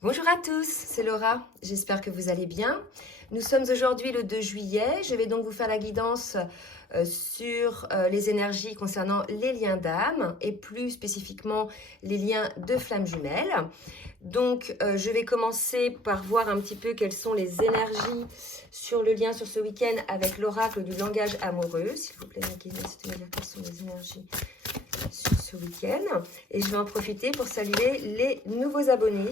Bonjour à tous, c'est Laura, j'espère que vous allez bien. Nous sommes aujourd'hui le 2 juillet, je vais donc vous faire la guidance sur les énergies concernant les liens d'âme et plus spécifiquement les liens de flammes jumelles. Donc je vais commencer par voir un petit peu quelles sont les énergies sur le lien sur ce week-end avec l'oracle du langage amoureux. S'il vous plaît, ma guidance, c'est de me dire quelles sont les énergies sur ce week-end. Et je vais en profiter pour saluer les nouveaux abonnés.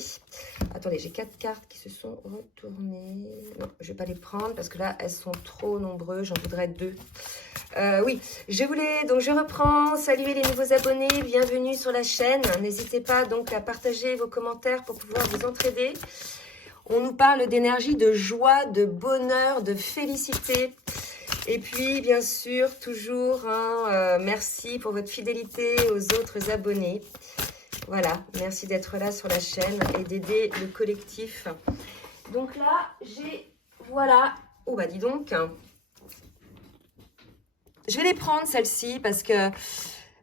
Attendez, j'ai 4 cartes qui se sont retournées. Non, je ne vais pas les prendre parce que là, elles sont trop nombreuses. J'en voudrais 2. Oui, je reprends. Saluer les nouveaux abonnés. Bienvenue sur la chaîne. N'hésitez pas donc à partager vos commentaires pour pouvoir vous entraider. On nous parle d'énergie, de joie, de bonheur, de félicité. Et puis, bien sûr, toujours, merci pour votre fidélité aux autres abonnés. Voilà, merci d'être là sur la chaîne et d'aider le collectif. Donc là, voilà. Oh bah dis donc. Je vais les prendre, celles-ci, parce que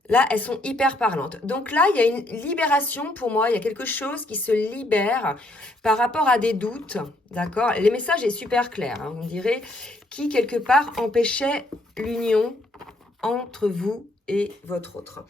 là, elles sont hyper parlantes. Donc là, il y a une libération pour moi. Il y a quelque chose qui se libère par rapport à des doutes. D'accord? Le message est super clair. Vous me direz, qui, quelque part, empêchait l'union entre vous et votre autre.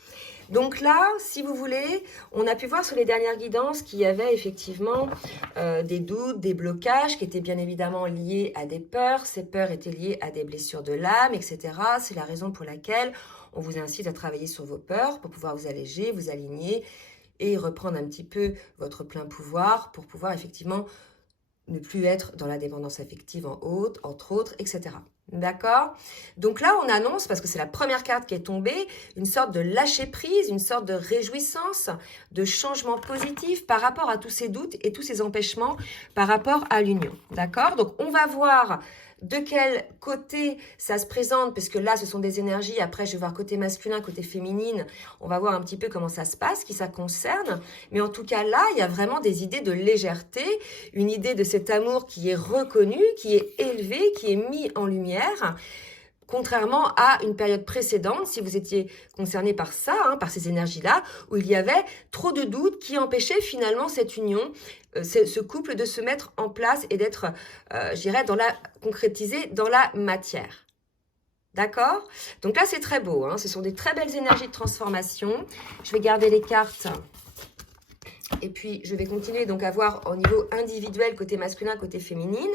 Donc là, si vous voulez, on a pu voir sur les dernières guidances qu'il y avait effectivement des doutes, des blocages qui étaient bien évidemment liés à des peurs. Ces peurs étaient liées à des blessures de l'âme, etc. C'est la raison pour laquelle on vous incite à travailler sur vos peurs pour pouvoir vous alléger, vous aligner et reprendre un petit peu votre plein pouvoir pour pouvoir effectivement ne plus être dans la dépendance affective entre autres, etc. D'accord? Donc là, on annonce, parce que c'est la première carte qui est tombée, une sorte de lâcher-prise, une sorte de réjouissance, de changement positif par rapport à tous ces doutes et tous ces empêchements par rapport à l'union. D'accord? Donc, on va voir de quel côté ça se présente, parce que là, ce sont des énergies. Après, je vais voir côté masculin, côté féminine. On va voir un petit peu comment ça se passe, qui ça concerne. Mais en tout cas, là, il y a vraiment des idées de légèreté, une idée de cet amour qui est reconnu, qui est élevé, qui est mis en lumière. Contrairement à une période précédente, si vous étiez concerné par ça, par ces énergies-là, où il y avait trop de doutes qui empêchaient finalement cette union, ce couple de se mettre en place et d'être, je dirais, concrétisé dans la matière. D'accord? Donc là, c'est très beau. Ce sont des très belles énergies de transformation. Je vais garder les cartes. Et puis, je vais continuer donc à voir au niveau individuel, côté masculin, côté féminine.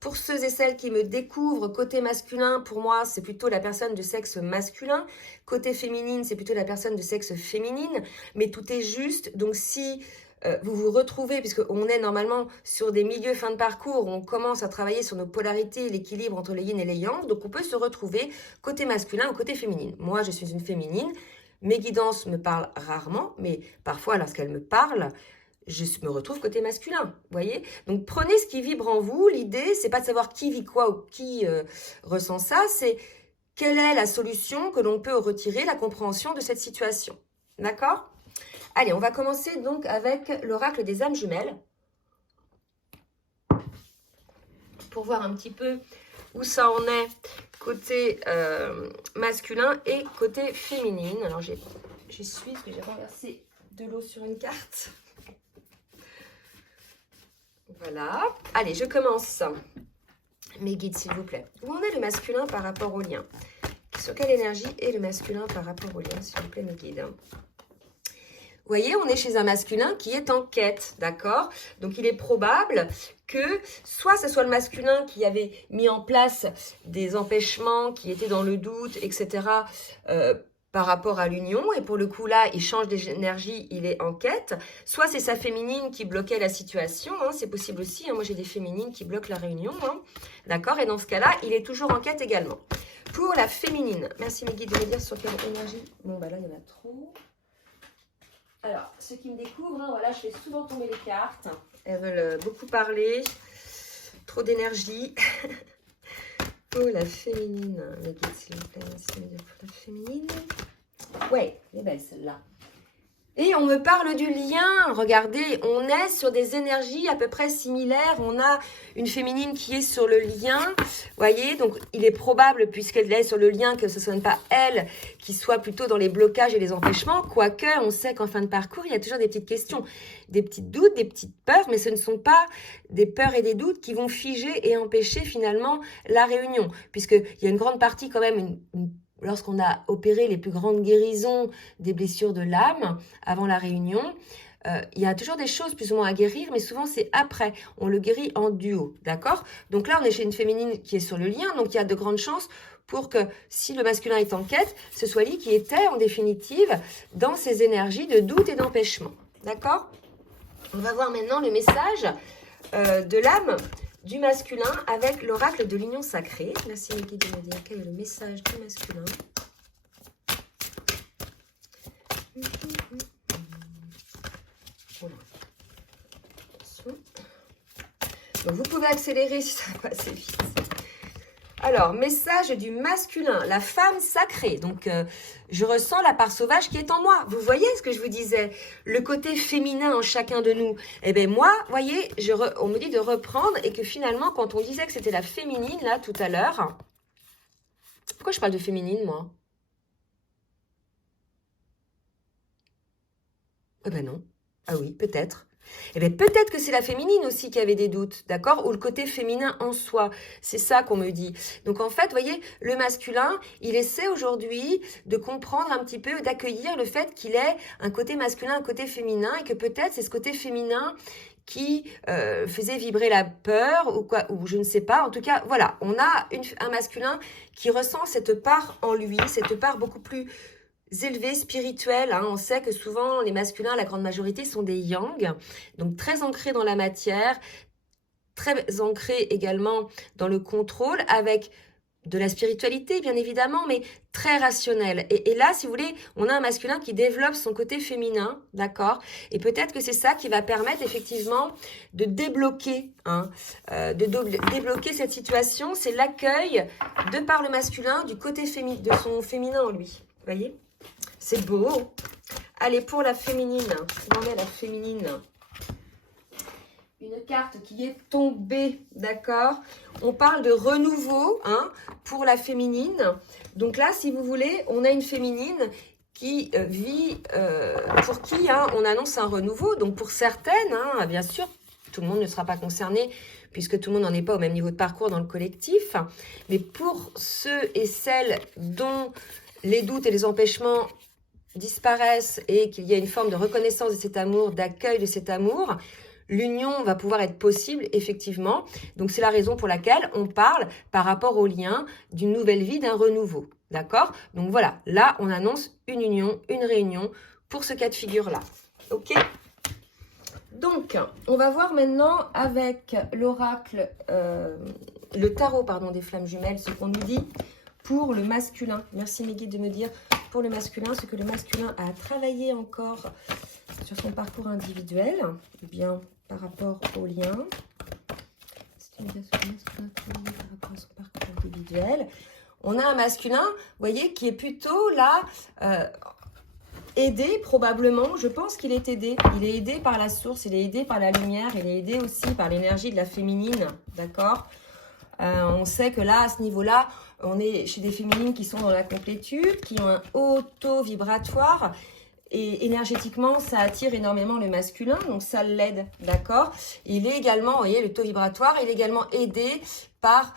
Pour ceux et celles qui me découvrent, côté masculin, pour moi, c'est plutôt la personne de sexe masculin. Côté féminine, c'est plutôt la personne de sexe féminine. Mais tout est juste. Donc, si vous vous retrouvez, puisqu'on est normalement sur des milieux fin de parcours, on commence à travailler sur nos polarités, l'équilibre entre les yin et les yang. Donc, on peut se retrouver côté masculin ou côté féminine. Moi, je suis une féminine. Mes guidances me parlent rarement, mais parfois, lorsqu'elles me parlent, je me retrouve côté masculin, vous voyez? Donc, prenez ce qui vibre en vous. L'idée, c'est pas de savoir qui vit quoi ou qui ressent ça, c'est quelle est la solution que l'on peut retirer, la compréhension de cette situation. D'accord? Allez, on va commencer donc avec l'oracle des âmes jumelles. Pour voir un petit peu où ça en est côté masculin et côté féminine. Alors, j'essuie parce que j'ai renversé de l'eau sur une carte. Voilà. Allez, je commence. Mes guides, s'il vous plaît. Où en est le masculin par rapport au lien? Sur quelle énergie est le masculin par rapport au lien, s'il vous plaît, mes guides? Vous voyez, on est chez un masculin qui est en quête, d'accord? Donc, il est probable que soit ce soit le masculin qui avait mis en place des empêchements, qui était dans le doute, etc., par rapport à l'union, et pour le coup là, il change d'énergie, il est en quête, soit c'est sa féminine qui bloquait la situation, c'est possible aussi, moi j'ai des féminines qui bloquent la réunion, d'accord, et dans ce cas-là, il est toujours en quête également. Pour la féminine, merci mes guides de me dire sur quelle énergie, bon bah là il y en a trop. Alors, ceux qui me découvrent, voilà, je fais souvent tomber les cartes, elles veulent beaucoup parler, trop d'énergie. Pour la féminine, mes guides, s'il vous plaît, merci de me dire pour la féminine. Ouais, elle est belle celle-là. Et on me parle du lien. Regardez, on est sur des énergies à peu près similaires. On a une féminine qui est sur le lien. Voyez, donc il est probable, puisqu'elle est sur le lien, que ce ne soit pas elle qui soit plutôt dans les blocages et les empêchements. Quoique, on sait qu'en fin de parcours, il y a toujours des petites questions, des petits doutes, des petites peurs. Mais ce ne sont pas des peurs et des doutes qui vont figer et empêcher finalement la réunion. Puisqu'il y a une grande partie quand même, lorsqu'on a opéré les plus grandes guérisons des blessures de l'âme avant la réunion, il y a toujours des choses plus ou moins à guérir, mais souvent c'est après. On le guérit en duo, d'accord? Donc là, on est chez une féminine qui est sur le lien, donc il y a de grandes chances pour que si le masculin est en quête, ce soit lui qui était en définitive dans ces énergies de doute et d'empêchement, d'accord? On va voir maintenant le message de l'âme du masculin avec l'oracle de l'union sacrée. Merci Niki de me dire quel est le message du masculin. Voilà. Donc vous pouvez accélérer si ça va passer vite. Alors, message du masculin, la femme sacrée. Donc, je ressens la part sauvage qui est en moi. Vous voyez ce que je vous disais? Le côté féminin en chacun de nous. Eh bien, moi, voyez, on me dit de reprendre et que finalement, quand on disait que c'était la féminine, là, tout à l'heure... Pourquoi je parle de féminine, moi? Eh ben non. Ah oui, peut-être. Eh bien, peut-être que c'est la féminine aussi qui avait des doutes, d'accord? Ou le côté féminin en soi. C'est ça qu'on me dit. Donc, en fait, vous voyez, le masculin, il essaie aujourd'hui de comprendre un petit peu, d'accueillir le fait qu'il ait un côté masculin, un côté féminin, et que peut-être c'est ce côté féminin qui faisait vibrer la peur, ou quoi, ou je ne sais pas. En tout cas, voilà, on a un masculin qui ressent cette part en lui, cette part beaucoup plus élevés, spirituels. Hein. On sait que souvent, les masculins, la grande majorité, sont des yang, donc très ancrés dans la matière, très ancrés également dans le contrôle, avec de la spiritualité, bien évidemment, mais très rationnel. Et là, si vous voulez, on a un masculin qui développe son côté féminin, d'accord? Et peut-être que c'est ça qui va permettre effectivement de débloquer, hein, débloquer cette situation. C'est l'accueil, de par le masculin, du côté de son féminin en lui. Vous voyez? C'est beau. Allez, pour la féminine, où en est la féminine? Une carte qui est tombée, d'accord? On parle de renouveau, hein, pour la féminine. Donc là, si vous voulez, on a une féminine qui vit, pour qui hein, on annonce un renouveau. Donc pour certaines, hein, bien sûr, tout le monde ne sera pas concerné, puisque tout le monde n'en est pas au même niveau de parcours dans le collectif. Mais pour ceux et celles dont les doutes et les empêchements disparaissent et qu'il y a une forme de reconnaissance de cet amour, d'accueil de cet amour, l'union va pouvoir être possible, effectivement. Donc, c'est la raison pour laquelle on parle, par rapport au lien, d'une nouvelle vie, d'un renouveau. D'accord? Donc, voilà. Là, on annonce une union, une réunion pour ce cas de figure-là. OK? Donc, on va voir maintenant avec l'oracle, le tarot, pardon, des flammes jumelles, ce qu'on nous dit pour le masculin. Merci mes guides de me dire pour le masculin, ce que le masculin a travaillé encore sur son parcours individuel, ou bien par rapport au lien. C'est une masculin par rapport à son parcours individuel. On a un masculin, vous voyez, qui est plutôt là, aidé probablement. Je pense qu'il est aidé. Il est aidé par la source, il est aidé par la lumière, il est aidé aussi par l'énergie de la féminine, d'accord? On sait que là, à ce niveau-là, on est chez des féminines qui sont dans la complétude, qui ont un haut taux vibratoire. Et énergétiquement, ça attire énormément le masculin, donc ça l'aide, d'accord? Il est également, vous voyez, le taux vibratoire, il est également aidé par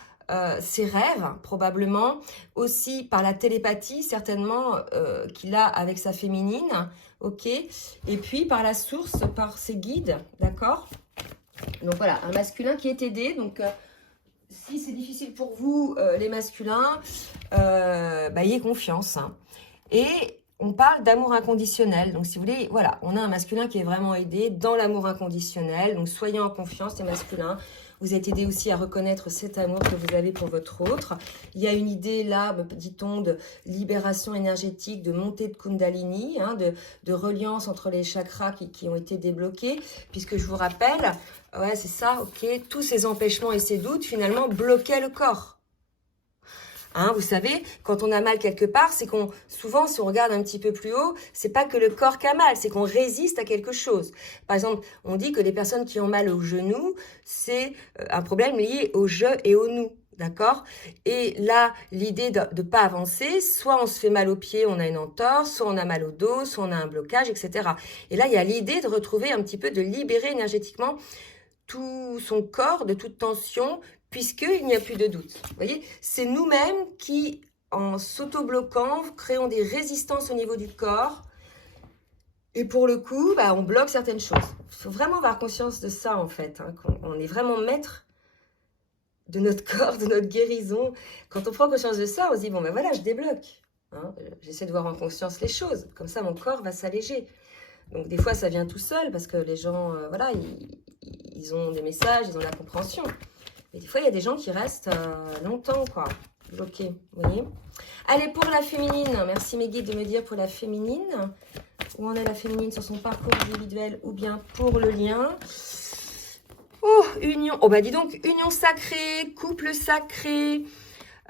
ses rêves, probablement, aussi par la télépathie, certainement, qu'il a avec sa féminine, ok? Et puis par la source, par ses guides, d'accord? Donc voilà, un masculin qui est aidé, donc... si c'est difficile pour vous, les masculins, ayez confiance. Hein. Et on parle d'amour inconditionnel. Donc, si vous voulez, voilà, on a un masculin qui est vraiment aidé dans l'amour inconditionnel. Donc, soyez en confiance, les masculins. Vous êtes aidés aussi à reconnaître cet amour que vous avez pour votre autre. Il y a une idée là, dit-on, de libération énergétique, de montée de Kundalini, hein, de reliance entre les chakras qui ont été débloqués. Puisque je vous rappelle, ouais, c'est ça, ok, tous ces empêchements et ces doutes, finalement, bloquaient le corps. Hein, vous savez, quand on a mal quelque part, c'est qu'on, souvent, si on regarde un petit peu plus haut, c'est pas que le corps qui a mal, c'est qu'on résiste à quelque chose. Par exemple, on dit que les personnes qui ont mal au genou, c'est un problème lié au je et au nous. D'accord? Et là, l'idée de ne pas avancer, soit on se fait mal aux pieds, on a une entorse, soit on a mal au dos, soit on a un blocage, etc. Et là, il y a l'idée de retrouver un petit peu, de libérer énergétiquement tout son corps de toute tension, puisqu'il n'y a plus de doute. Vous voyez, c'est nous-mêmes qui, en s'auto-bloquant, créons des résistances au niveau du corps. Et pour le coup, bah, on bloque certaines choses. Il faut vraiment avoir conscience de ça, en fait, hein, qu'on est vraiment maître de notre corps, de notre guérison. Quand on prend conscience de ça, on se dit, bon, ben voilà, je débloque. Hein, j'essaie de voir en conscience les choses. Comme ça, mon corps va s'alléger. Donc, des fois, ça vient tout seul parce que les gens, voilà, ils ont des messages, ils ont la compréhension. Mais des fois, il y a des gens qui restent longtemps, quoi, bloqués, vous voyez. Allez, pour la féminine, merci mes guides de me dire pour la féminine. Où en est la féminine sur son parcours individuel ou bien pour le lien. Oh, union. Oh, bah dis donc, union sacrée, couple sacré.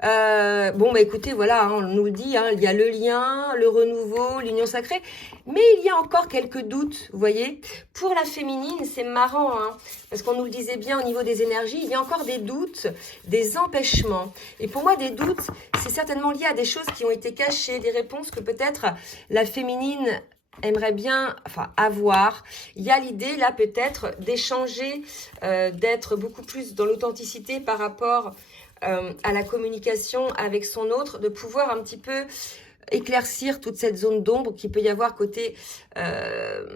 Bon, bah écoutez, voilà, hein, on nous le dit, hein, il y a le lien, le renouveau, l'union sacrée. Mais il y a encore quelques doutes, vous voyez. Pour la féminine, c'est marrant, hein, parce qu'on nous le disait bien au niveau des énergies, il y a encore des doutes, des empêchements. Et pour moi, des doutes, c'est certainement lié à des choses qui ont été cachées, des réponses que peut-être la féminine aimerait bien avoir. Il y a l'idée là peut-être d'échanger, d'être beaucoup plus dans l'authenticité par rapport à la communication avec son autre, de pouvoir un petit peu éclaircir toute cette zone d'ombre qu'il peut y avoir côté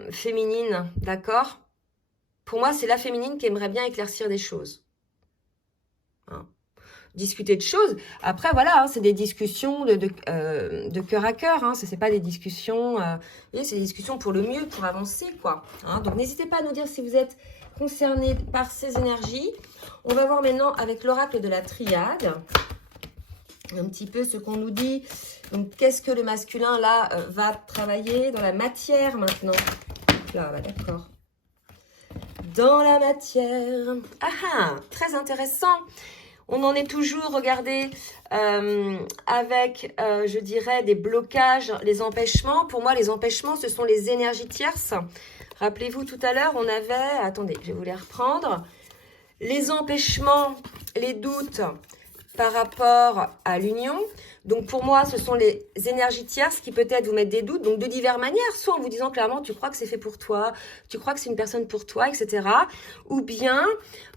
féminine, d'accord? Pour moi, c'est la féminine qui aimerait bien éclaircir des choses. Hein, discuter de choses. Après, voilà, hein, c'est des discussions de cœur à cœur. Hein, c'est pas des discussions... c'est des discussions pour le mieux, pour avancer, quoi. Hein, donc, n'hésitez pas à nous dire si vous êtes concerné par ces énergies. On va voir maintenant avec l'oracle de la triade. Un petit peu ce qu'on nous dit. Donc, qu'est-ce que le masculin, là, va travailler dans la matière, maintenant? Là, bah, d'accord. Dans la matière. Ah ah, très intéressant. On en est toujours, regardez, avec, je dirais, des blocages, les empêchements. Pour moi, les empêchements, ce sont les énergies tierces. Rappelez-vous, tout à l'heure, on avait... Attendez, je vais vous les reprendre. Les empêchements, les doutes par rapport à l'union. Donc, pour moi, ce sont les énergies tierces qui peut-être vous mettent des doutes, donc de diverses manières, soit en vous disant clairement, tu crois que c'est fait pour toi, tu crois que c'est une personne pour toi, etc. Ou bien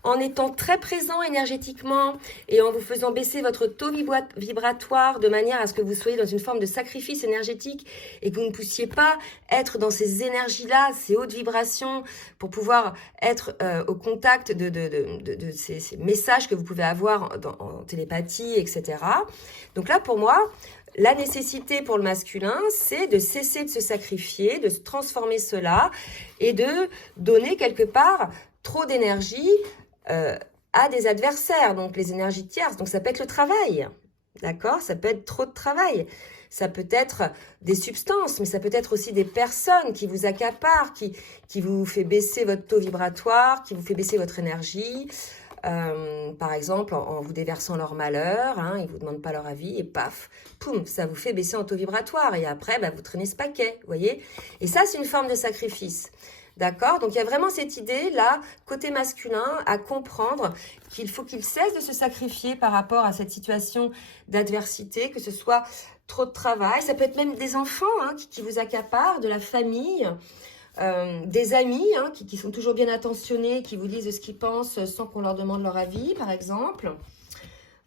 en étant très présent énergétiquement et en vous faisant baisser votre taux vibratoire de manière à ce que vous soyez dans une forme de sacrifice énergétique et que vous ne puissiez pas être dans ces énergies-là, ces hautes vibrations, pour pouvoir être au contact de ces messages que vous pouvez avoir en télépathie, etc. Donc là, pour moi, la nécessité pour le masculin, c'est de cesser de se sacrifier, de se transformer cela et de donner quelque part trop d'énergie à des adversaires, donc les énergies tierces. Donc ça peut être le travail, d'accord? Ça peut être trop de travail. Ça peut être des substances, mais ça peut être aussi des personnes qui vous accaparent, qui vous fait baisser votre taux vibratoire, qui vous fait baisser votre énergie. Par exemple, en vous déversant leur malheur, hein, ils ne vous demandent pas leur avis, et paf, poum, ça vous fait baisser en taux vibratoire, et après, bah, vous traînez ce paquet, vous voyez? Et ça, c'est une forme de sacrifice, d'accord? Donc, il y a vraiment cette idée-là, côté masculin, à comprendre qu'il faut qu'il cesse de se sacrifier par rapport à cette situation d'adversité, que ce soit trop de travail, ça peut être même des enfants hein, qui vous accaparent, de la famille, des amis hein, qui sont toujours bien attentionnés, qui vous disent ce qu'ils pensent sans qu'on leur demande leur avis, par exemple.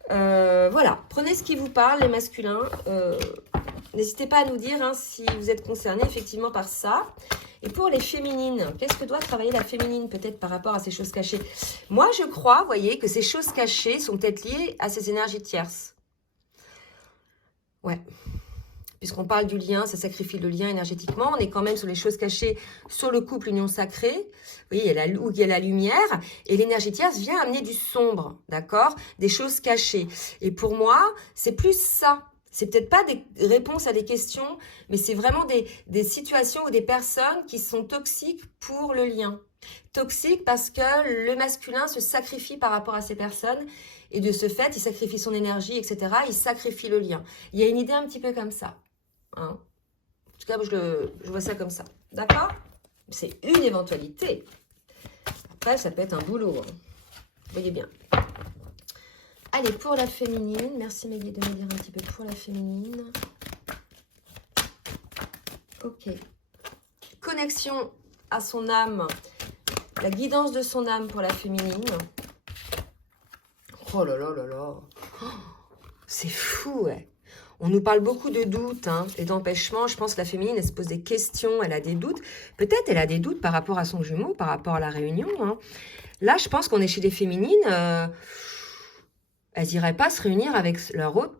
Voilà, prenez ce qui vous parle, les masculins. N'hésitez pas à nous dire hein, si vous êtes concernés effectivement par ça. Et pour les féminines, qu'est-ce que doit travailler la féminine peut-être par rapport à ces choses cachées? Moi, je crois, vous voyez, que ces choses cachées sont peut-être liées à ces énergies tierces. Ouais. Puisqu'on parle du lien, ça sacrifie le lien énergétiquement. On est quand même sur les choses cachées, sur le couple union sacrée. Vous voyez, il y a la lumière. Et l'énergie tierce vient amener du sombre, d'accord? Des choses cachées. Et pour moi, c'est plus ça. C'est peut-être pas des réponses à des questions, mais c'est vraiment des situations ou des personnes qui sont toxiques pour le lien. Toxique parce que le masculin se sacrifie par rapport à ces personnes et de ce fait, il sacrifie son énergie, etc. Il sacrifie le lien. Il y a une idée un petit peu comme ça. Hein. En tout cas, je vois ça comme ça. D'accord? C'est une éventualité. Après, ça peut être un boulot. Hein. Vous voyez bien. Allez, pour la féminine. Merci Maggie de me dire un petit peu pour la féminine. Ok. Connexion à son âme. La guidance de son âme pour la féminine. Oh là là là là. Oh, c'est fou, ouais. On nous parle beaucoup de doutes hein, et d'empêchements. Je pense que la féminine, elle se pose des questions, elle a des doutes. Peut-être elle a des doutes par rapport à son jumeau, par rapport à la réunion. Hein. Là, je pense qu'on est chez des féminines. Elles n'iraient pas se réunir avec leur autre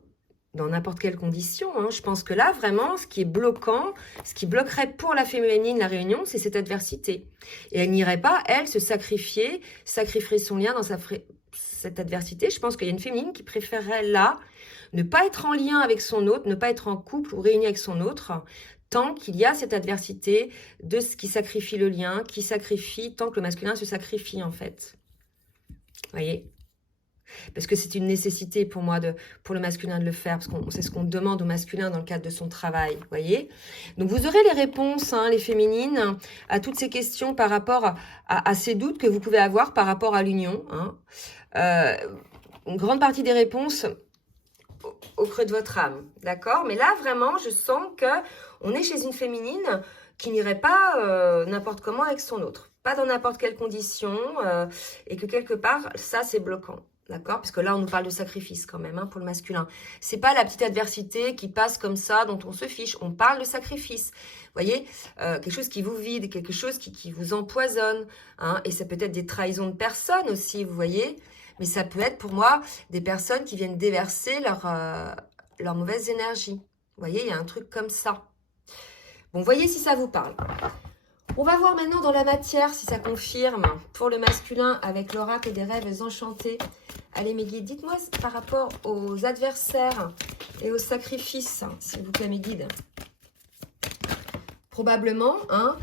dans n'importe quelle condition. Hein. Je pense que là, vraiment, ce qui est bloquant, ce qui bloquerait pour la féminine la réunion, c'est cette adversité. Et elle n'irait pas, elle, se sacrifier son lien dans cette adversité. Je pense qu'il y a une féminine qui préférerait là ne pas être en lien avec son autre, ne pas être en couple ou réunie avec son autre, tant qu'il y a cette adversité de ce qui sacrifie le lien, qui sacrifie, tant que le masculin se sacrifie en fait. Vous voyez ? Parce que c'est une nécessité pour moi, pour le masculin de le faire, parce que c'est ce qu'on demande au masculin dans le cadre de son travail, vous voyez. Donc vous aurez les réponses, hein, les féminines, à toutes ces questions par rapport à ces doutes que vous pouvez avoir par rapport à l'union. Hein. Une grande partie des réponses au creux de votre âme, d'accord? Mais là, vraiment, je sens qu'on est chez une féminine qui n'irait pas n'importe comment avec son autre, pas dans n'importe quelle condition, et que quelque part, ça, c'est bloquant. D'accord? Parce que là, on nous parle de sacrifice quand même, hein, pour le masculin. C'est pas la petite adversité qui passe comme ça, dont on se fiche. On parle de sacrifice. Vous voyez? Quelque chose qui vous vide, quelque chose qui vous empoisonne. Hein, et ça peut être des trahisons de personnes aussi, vous voyez? Mais ça peut être pour moi des personnes qui viennent déverser leur mauvaise énergie. Vous voyez? Il y a un truc comme ça. Bon, voyez si ça vous parle. On va voir maintenant dans la matière si ça confirme pour le masculin avec l'oracle des rêves enchantés. Allez mes guides, dites-moi par rapport aux adversaires et aux sacrifices, s'il vous plaît mes guides. Probablement hein,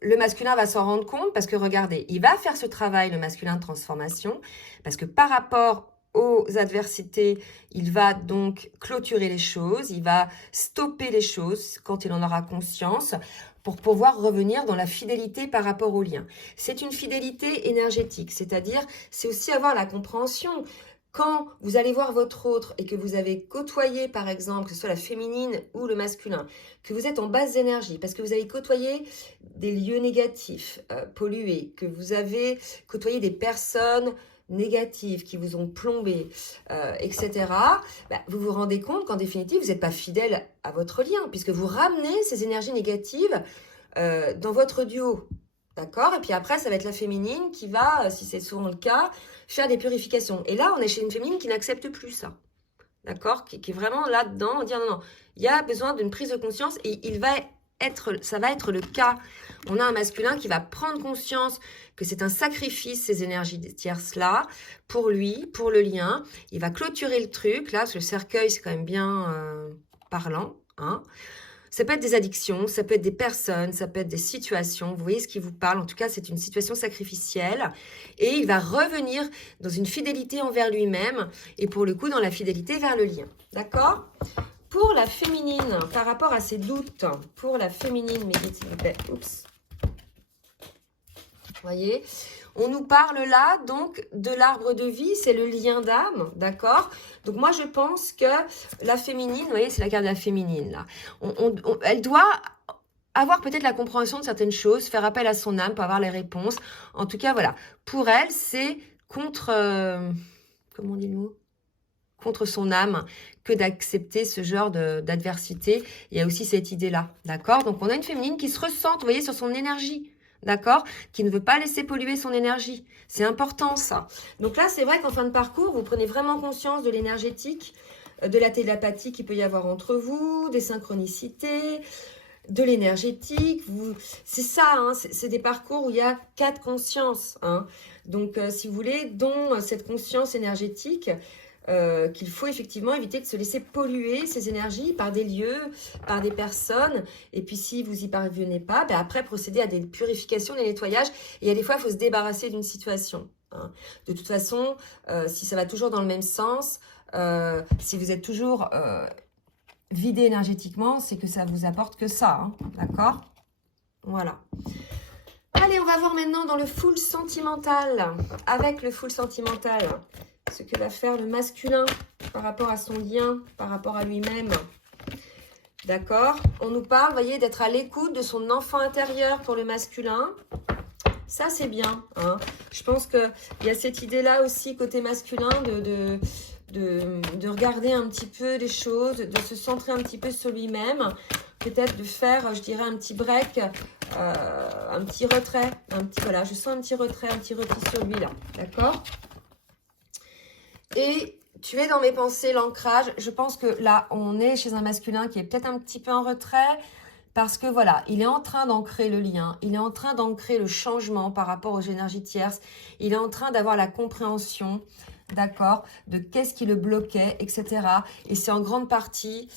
le masculin va s'en rendre compte parce que regardez, il va faire ce travail, le masculin de transformation, parce que par rapport aux adversités, il va donc clôturer les choses, il va stopper les choses quand il en aura conscience pour pouvoir revenir dans la fidélité par rapport au lien. C'est une fidélité énergétique, c'est-à-dire c'est aussi avoir la compréhension. Quand vous allez voir votre autre et que vous avez côtoyé, par exemple, que ce soit la féminine ou le masculin, que vous êtes en basse énergie, parce que vous avez côtoyé des lieux négatifs, pollués, que vous avez côtoyé des personnes négatives qui vous ont plombé, etc., bah, vous vous rendez compte qu'en définitive, vous n'êtes pas fidèle à votre lien, puisque vous ramenez ces énergies négatives dans votre duo. D'accord? Et puis après, ça va être la féminine qui va, si c'est souvent le cas, faire des purifications. Et là, on est chez une féminine qui n'accepte plus ça. D'accord? Qui est vraiment là-dedans, dire non, non, il y a besoin d'une prise de conscience et ça va être le cas. On a un masculin qui va prendre conscience que c'est un sacrifice, ces énergies tierces-là, pour lui, pour le lien. Il va clôturer le truc, là, parce que le cercueil, c'est quand même bien parlant, hein. Ça peut être des addictions, ça peut être des personnes, ça peut être des situations. Vous voyez ce qui vous parle. En tout cas, c'est une situation sacrificielle. Et il va revenir dans une fidélité envers lui-même et pour le coup, dans la fidélité vers le lien. D'accord? Pour la féminine, par rapport à ses doutes, pour la féminine, mes guides, s'il vous plaît. Oups. Vous voyez? On nous parle là, donc, de l'arbre de vie, c'est le lien d'âme, d'accord? Donc, moi, je pense que la féminine, vous voyez, c'est la carte de la féminine, là. Elle doit avoir peut-être la compréhension de certaines choses, faire appel à son âme pour avoir les réponses. En tout cas, voilà. Pour elle, c'est contre... comment on dit le mot? Contre son âme que d'accepter ce genre d'adversité. Il y a aussi cette idée-là, d'accord? Donc, on a une féminine qui se ressent, vous voyez, sur son énergie. D'accord? Qui ne veut pas laisser polluer son énergie. C'est important, ça. Donc là, c'est vrai qu'en fin de parcours, vous prenez vraiment conscience de l'énergétique, de la télépathie qu'il peut y avoir entre vous, des synchronicités, de l'énergétique. C'est ça, hein, c'est des parcours où il y a 4 consciences. Hein. Donc, si vous voulez, dont cette conscience énergétique qu'il faut effectivement éviter de se laisser polluer ces énergies par des lieux, par des personnes. Et puis si vous y parvenez pas, ben après procéder à des purifications, des nettoyages. Et il y a des fois, il faut se débarrasser d'une situation. Hein. De toute façon, si ça va toujours dans le même sens, si vous êtes toujours vidé énergétiquement, c'est que ça vous apporte que ça. Hein. D'accord? Voilà. Allez, on va voir maintenant dans le full sentimental. Avec le full sentimental, ce que va faire le masculin par rapport à son lien, par rapport à lui-même. D'accord? On nous parle, vous voyez, d'être à l'écoute de son enfant intérieur pour le masculin. Ça, c'est bien. Hein. Je pense qu'il y a cette idée-là aussi, côté masculin, de regarder un petit peu les choses, de se centrer un petit peu sur lui-même. Peut-être de faire, je dirais, un petit break, un petit retrait. Voilà, je sens un petit retrait, un petit repli sur lui, là. D'accord? Et tu es dans mes pensées, l'ancrage. Je pense que là, on est chez un masculin qui est peut-être un petit peu en retrait parce que voilà, il est en train d'ancrer le lien. Il est en train d'ancrer le changement par rapport aux énergies tierces. Il est en train d'avoir la compréhension, d'accord, de qu'est-ce qui le bloquait, etc. Et c'est en grande partie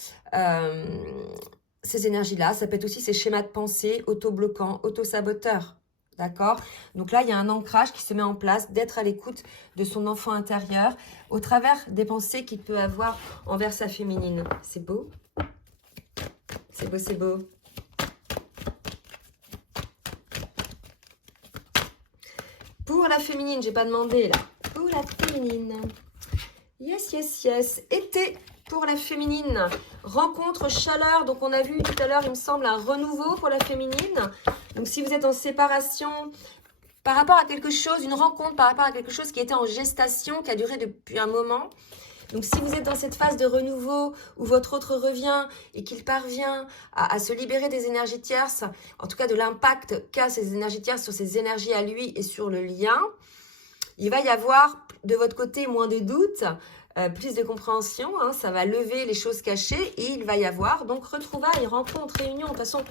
ces énergies-là. Ça peut être aussi ces schémas de pensée auto-bloquants, auto-saboteurs. D'accord? Donc là, il y a un ancrage qui se met en place, d'être à l'écoute de son enfant intérieur au travers des pensées qu'il peut avoir envers sa féminine. C'est beau? C'est beau, c'est beau. Pour la féminine, j'ai pas demandé là. Pour la féminine. Yes, yes, yes. Été pour la féminine. Rencontre, chaleur. Donc on a vu tout à l'heure, il me semble, un renouveau pour la féminine. Donc, si vous êtes en séparation par rapport à quelque chose, une rencontre par rapport à quelque chose qui était en gestation, qui a duré depuis un moment. Donc, si vous êtes dans cette phase de renouveau où votre autre revient et qu'il parvient à se libérer des énergies tierces, en tout cas de l'impact qu'a ces énergies tierces sur ses énergies à lui et sur le lien, il va y avoir de votre côté moins de doutes, plus de compréhension, hein, ça va lever les choses cachées et il va y avoir donc retrouvailles, rencontres, réunions, de toute façon...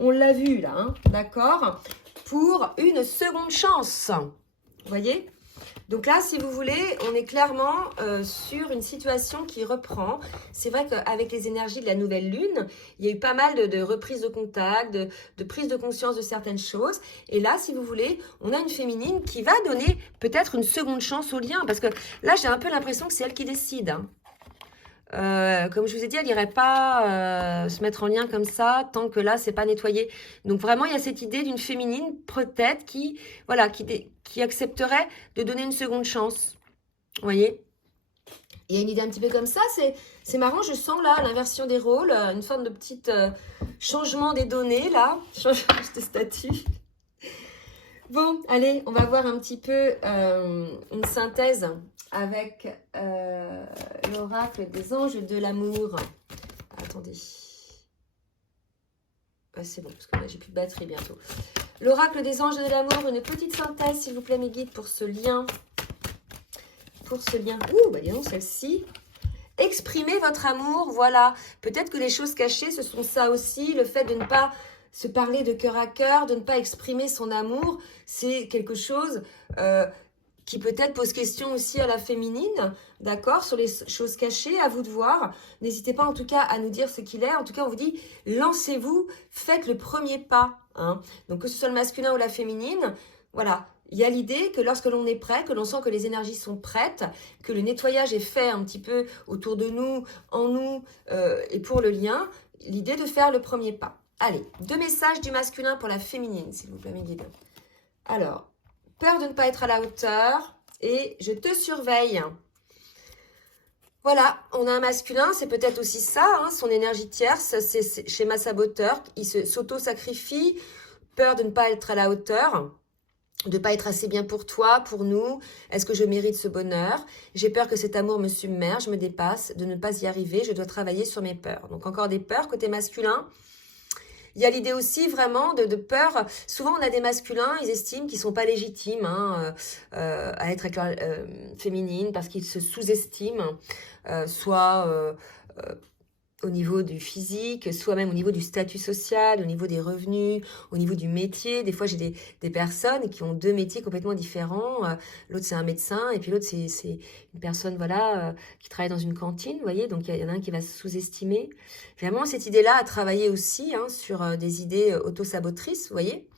On l'a vu là, hein, d'accord? Pour une seconde chance. Vous voyez? Donc là, si vous voulez, on est clairement sur une situation qui reprend. C'est vrai qu'avec les énergies de la nouvelle lune, il y a eu pas mal de reprises de contact, de prise de conscience de certaines choses. Et là, si vous voulez, on a une féminine qui va donner peut-être une seconde chance au lien. Parce que là, j'ai un peu l'impression que c'est elle qui décide, hein. Comme je vous ai dit, elle n'irait pas se mettre en lien comme ça tant que là, c'est pas nettoyé. Donc vraiment, il y a cette idée d'une féminine peut-être qui, voilà, qui accepterait de donner une seconde chance. Vous voyez? Il y a une idée un petit peu comme ça. C'est marrant, je sens là l'inversion des rôles, une forme de petit changement des données là, changement de statut. Bon, allez, on va voir un petit peu une synthèse avec l'oracle des anges de l'amour. Attendez. C'est bon, parce que là, j'ai plus de batterie bientôt. L'oracle des anges de l'amour, une petite synthèse, s'il vous plaît, mes guides, pour ce lien. Pour ce lien. Ouh, bah dis donc, celle-ci. Exprimez votre amour, voilà. Peut-être que les choses cachées, ce sont ça aussi, le fait de ne pas se parler de cœur à cœur, de ne pas exprimer son amour, c'est quelque chose qui peut-être pose question aussi à la féminine, d'accord, sur les choses cachées, à vous de voir. N'hésitez pas en tout cas à nous dire ce qu'il est. En tout cas, on vous dit, lancez-vous, faites le premier pas. Hein. Donc, que ce soit le masculin ou la féminine, voilà. Il y a l'idée que lorsque l'on est prêt, que l'on sent que les énergies sont prêtes, que le nettoyage est fait un petit peu autour de nous, en nous et pour le lien, l'idée de faire le premier pas. Allez, 2 messages du masculin pour la féminine, s'il vous plaît, mes guides. Alors, peur de ne pas être à la hauteur et je te surveille. Voilà, on a un masculin, c'est peut-être aussi ça, hein, son énergie tierce, c'est schéma saboteur, il s'auto-sacrifie, peur de ne pas être à la hauteur, de ne pas être assez bien pour toi, pour nous. Est-ce que je mérite ce bonheur? J'ai peur que cet amour me submerge, me dépasse, de ne pas y arriver, je dois travailler sur mes peurs. Donc encore des peurs côté masculin. Il y a l'idée aussi vraiment de peur. Souvent, on a des masculins, ils estiment qu'ils ne sont pas légitimes hein, à être avec leur féminine parce qu'ils se sous-estiment, soit au niveau du physique, soit même au niveau du statut social, au niveau des revenus, au niveau du métier. Des fois, j'ai des personnes qui ont 2 métiers complètement différents. L'autre, c'est un médecin, et puis l'autre, c'est une personne, voilà, qui travaille dans une cantine, vous voyez. Donc, il y en a un qui va se sous-estimer. Vraiment, cette idée-là a travaillé aussi hein, sur des idées auto-sabotrices, vous voyez.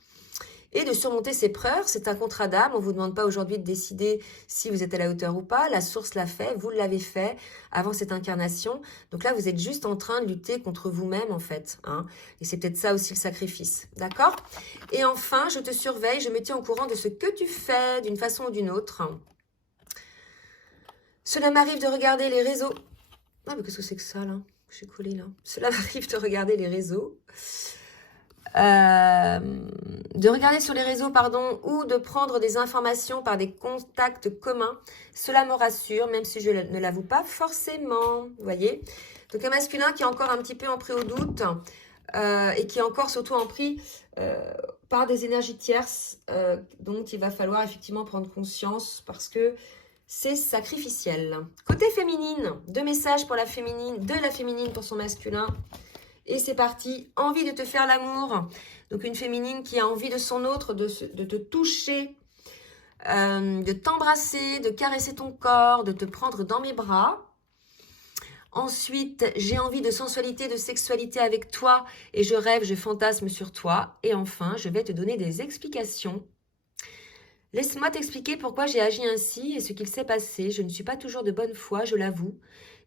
Et de surmonter ses peurs, c'est un contrat d'âme. On ne vous demande pas aujourd'hui de décider si vous êtes à la hauteur ou pas. La source l'a fait, vous l'avez fait avant cette incarnation. Donc là, vous êtes juste en train de lutter contre vous-même, en fait. Hein. Et c'est peut-être ça aussi le sacrifice. D'accord? Et enfin, je te surveille, je me tiens au courant de ce que tu fais d'une façon ou d'une autre. Cela m'arrive de regarder les réseaux. Ah, mais qu'est-ce que c'est que ça, là? Je suis collée, là. Cela m'arrive de regarder les réseaux. De regarder sur les réseaux, pardon, ou de prendre des informations par des contacts communs. Cela me rassure, même si je ne l'avoue pas forcément, vous voyez. Donc un masculin qui est encore un petit peu en pris au doute et qui est encore surtout en pris par des énergies tierces dont il va falloir effectivement prendre conscience parce que c'est sacrificiel. Côté féminine, 2 messages pour la féminine, de la féminine pour son masculin. Et c'est parti, envie de te faire l'amour. Donc une féminine qui a envie de son autre, de te toucher, de t'embrasser, de caresser ton corps, de te prendre dans mes bras. Ensuite, j'ai envie de sensualité, de sexualité avec toi et je rêve, je fantasme sur toi. Et enfin, je vais te donner des explications. Laisse-moi t'expliquer pourquoi j'ai agi ainsi et ce qu'il s'est passé. Je ne suis pas toujours de bonne foi, je l'avoue.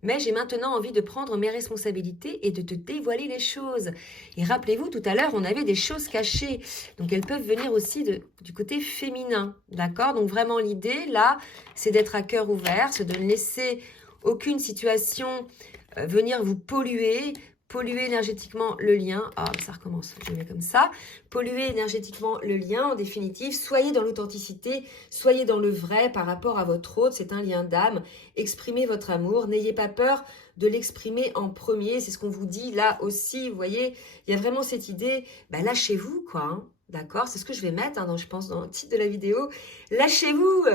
Mais j'ai maintenant envie de prendre mes responsabilités et de te dévoiler les choses. Et rappelez-vous, tout à l'heure, on avait des choses cachées. Donc, elles peuvent venir aussi du côté féminin. D'accord? Donc, vraiment, l'idée, là, c'est d'être à cœur ouvert, c'est de ne laisser aucune situation venir vous polluer énergétiquement le lien. Ah, ça recommence, je mets comme ça. Polluer énergétiquement le lien, en définitive. Soyez dans l'authenticité, soyez dans le vrai par rapport à votre autre. C'est un lien d'âme. Exprimez votre amour. N'ayez pas peur de l'exprimer en premier. C'est ce qu'on vous dit là aussi. Vous voyez, il y a vraiment cette idée, bah, lâchez-vous, quoi. Hein. D'accord, c'est ce que je vais mettre, hein, je pense, dans le titre de la vidéo. Lâchez-vous,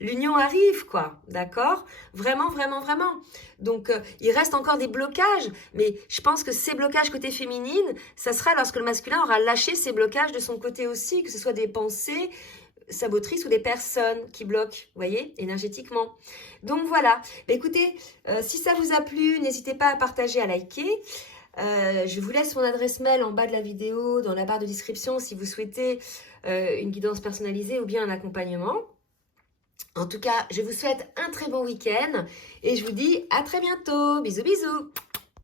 l'union arrive, quoi. D'accord? Vraiment, vraiment, vraiment. Donc, il reste encore des blocages, mais je pense que ces blocages côté féminine, ça sera lorsque le masculin aura lâché ces blocages de son côté aussi, que ce soit des pensées sabotrices ou des personnes qui bloquent, vous voyez, énergétiquement. Donc, voilà. Bah, écoutez, si ça vous a plu, n'hésitez pas à partager, à liker. Je vous laisse mon adresse mail en bas de la vidéo, dans la barre de description, si vous souhaitez une guidance personnalisée ou bien un accompagnement. En tout cas, je vous souhaite un très bon week-end et je vous dis à très bientôt. Bisous, bisous.